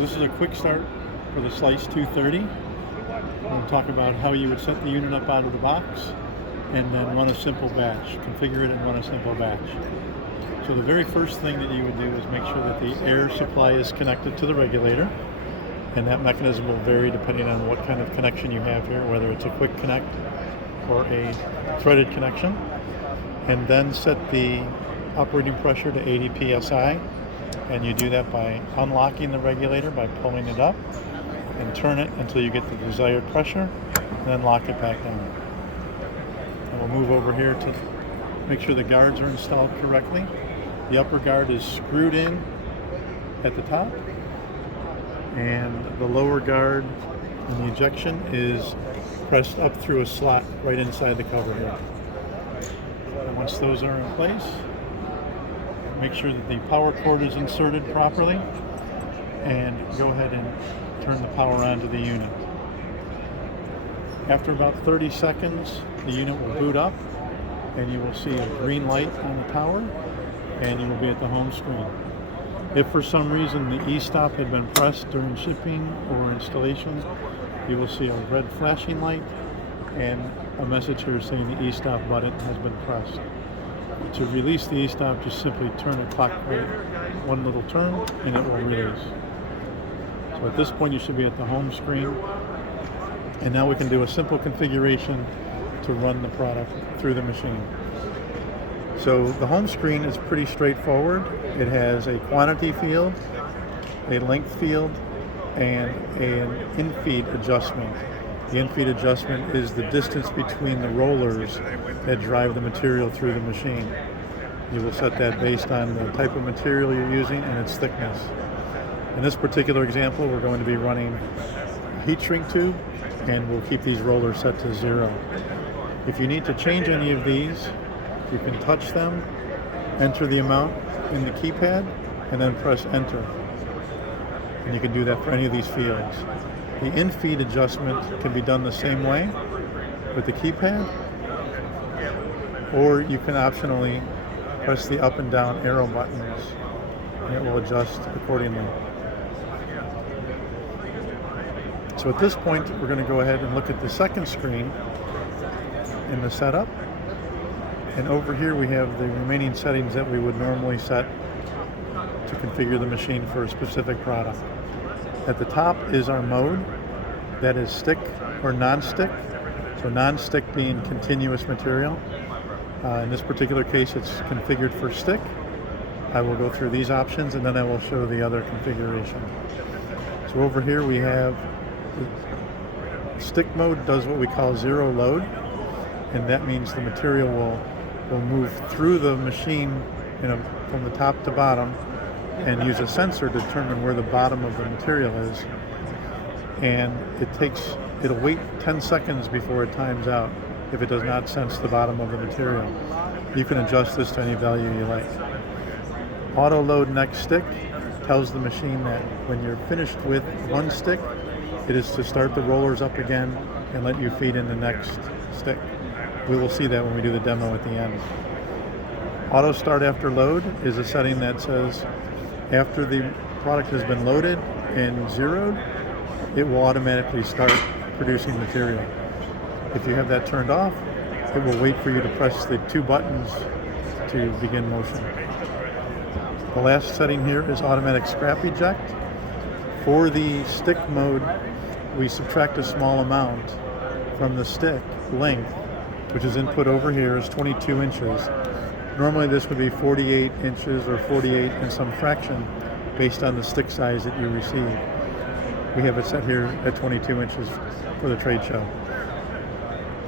This is a quick start for the Slice 230. We'll talk about how you would set the unit up out of the box and then run a simple batch. Configure it and run a simple batch. So the very first thing that you would do is make sure that the air supply is connected to the regulator, and that mechanism will vary depending on what kind of connection you have here, whether it's a quick connect or a threaded connection. And then set the operating pressure to 80 psi, and you do that by unlocking the regulator by pulling it up and turn it until you get the desired pressure, and then lock it back down. And we'll move over here to make sure the guards are installed correctly. The upper guard is screwed in at the top, and the lower guard in the ejection is pressed up through a slot right inside the cover here. And once those are in place, make sure that the power cord is inserted properly, and go ahead and turn the power on to the unit. After about 30 seconds, the unit will boot up, and you will see a green light on the power, and you will be at the home screen. If for some reason the e-stop had been pressed during shipping or installation, you will see a red flashing light and a message here saying the e-stop button has been pressed. To release the e-stop, just simply turn the clockwise one little turn and it will release. So at this point you should be at the home screen, and now we can do a simple configuration to run the product through the machine. So the home screen is pretty straightforward. It has a quantity field, a length field, and an in-feed adjustment. The in-feed adjustment is the distance between the rollers that drive the material through the machine. You will set that based on the type of material you're using and its thickness. In this particular example, we're going to be running a heat shrink tube, and we'll keep these rollers set to 0. If you need to change any of these, you can touch them, enter the amount in the keypad, and then press enter. And you can do that for any of these fields. The in-feed adjustment can be done the same way with the keypad, or you can optionally press the up and down arrow buttons, and it will adjust accordingly. So at this point, we're going to go ahead and look at the second screen in the setup. And over here we have the remaining settings that we would normally set to configure the machine for a specific product. At the top is our mode, that is stick or non-stick. So non-stick being continuous material. In this particular case it's configured for stick. I will go through these options and then I will show the other configuration. So over here we have stick mode does what we call zero load, and that means the material will move through the machine from the top to bottom and use a sensor to determine where the bottom of the material is, and it'll wait 10 seconds before it times out if it does not sense the bottom of the material. You can adjust this to any value you like. Auto load next stick tells the machine that when you're finished with one stick, it is to start the rollers up again and let you feed in the next stick. We will see that when we do the demo at the end. Auto start after load is a setting that says after the product has been loaded and zeroed, it will automatically start producing material. If you have that turned off, it will wait for you to press the 2 buttons to begin motion. The last setting here is automatic scrap eject. For the stick mode, we subtract a small amount from the stick length, which is input over here is 22 inches. Normally this would be 48 inches or 48 and some fraction based on the stick size that you receive. We have it set here at 22 inches for the trade show.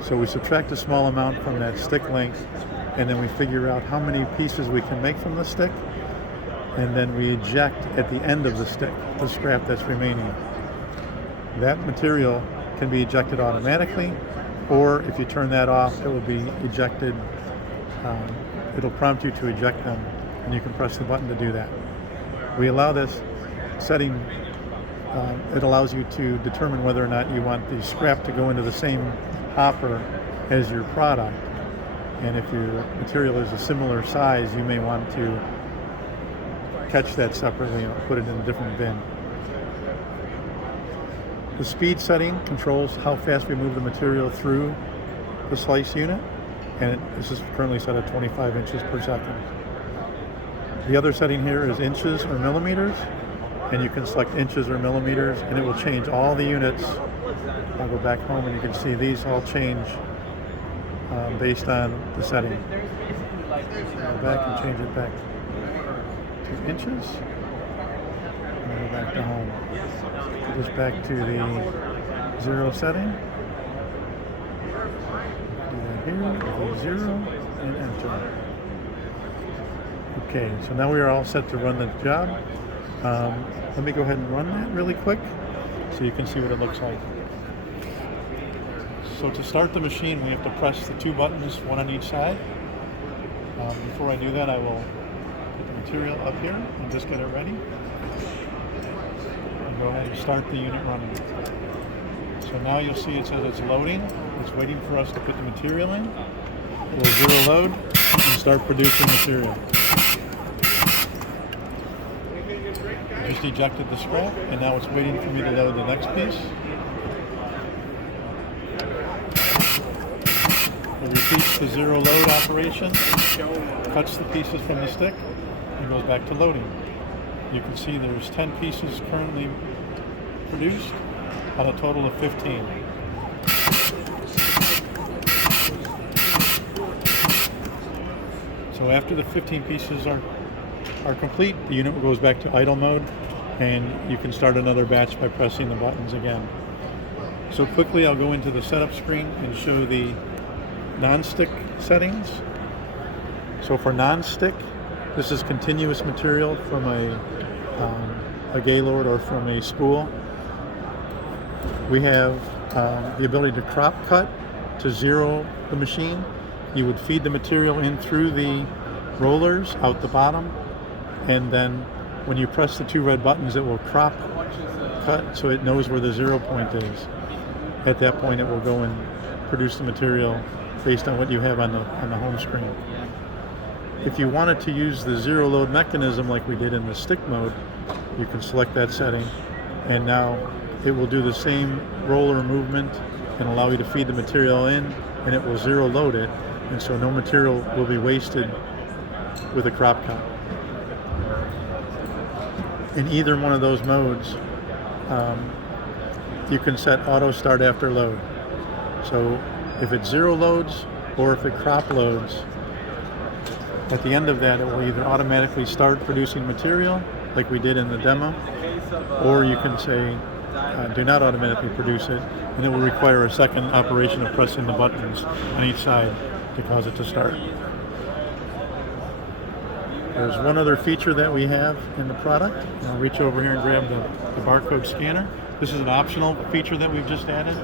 So we subtract a small amount from that stick length, and then we figure out how many pieces we can make from the stick, and then we eject at the end of the stick the scrap that's remaining. That material can be ejected automatically, or if you turn that off, it will be ejected. It'll prompt you to eject them, and you can press the button to do that. We allow this setting. It allows you to determine whether or not you want the scrap to go into the same hopper as your product, and if your material is a similar size, you may want to catch that separately and put it in a different bin. The speed setting controls how fast we move the material through the slice unit, and this is currently set at 25 inches per second. The other setting here is inches or millimeters, and you can select inches or millimeters, and it will change all the units. I'll go back home and you can see these all change based on the setting. Go back and change it back to inches, and go back to home. Put this back to the 0 setting. Do that here, with a 0, and enter. Okay, so now we are all set to run the job. Let me go ahead and run that really quick so you can see what it looks like. So to start the machine, we have to press the 2 buttons, one on each side. Before I do that, I will put the material up here and just get it ready. And go ahead and start the unit running. So now you'll see it says it's loading. It's waiting for us to put the material in. It will 0 load and start producing material. I just ejected the scrap, and now it's waiting for me to load the next piece. It repeats the 0 load operation, cuts the pieces from the stick, and goes back to loading. You can see there's 10 pieces currently produced on a total of 15. So after the 15 pieces are complete, the unit goes back to idle mode, and you can start another batch by pressing the buttons again. So quickly I'll go into the setup screen and show the non-stick settings. So for non-stick, this is continuous material from a gaylord or from a spool. We have the ability to crop cut to 0 the machine. You would feed the material in through the rollers out the bottom, and then when you press the 2 red buttons, it will crop cut so it knows where the 0 point is. At that point, it will go and produce the material based on what you have on the home screen. If you wanted to use the 0 load mechanism like we did in the stick mode, you can select that setting, and now it will do the same roller movement and allow you to feed the material in, and it will 0 load it, and so no material will be wasted with a crop cut. In either one of those modes, you can set auto start after load. So if it 0 loads or if it crop loads, at the end of that it will either automatically start producing material like we did in the demo, or you can say do not automatically produce it, and it will require a second operation of pressing the buttons on each side to cause it to start. There's one other feature that we have in the product. I'll reach over here and grab the barcode scanner. This is an optional feature that we've just added.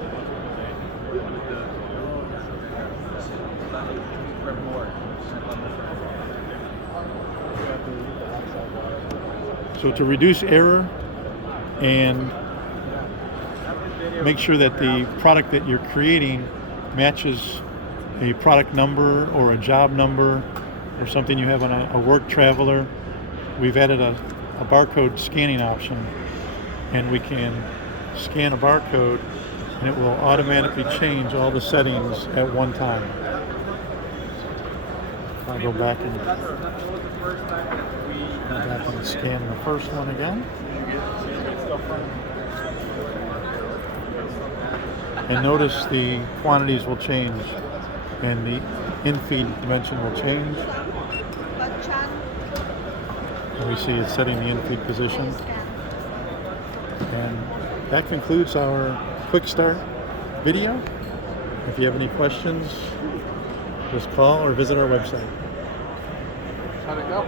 So to reduce error and make sure that the product that you're creating matches a product number or a job number or something you have on a work traveler, we've added a barcode scanning option, and we can scan a barcode and it will automatically change all the settings at one time. I'll go back and scan the first one again. And notice the quantities will change and the in-feed dimension will change. And we see it's setting the in-feed position. And that concludes our quick start video. If you have any questions, just call or visit our website. How'd it go?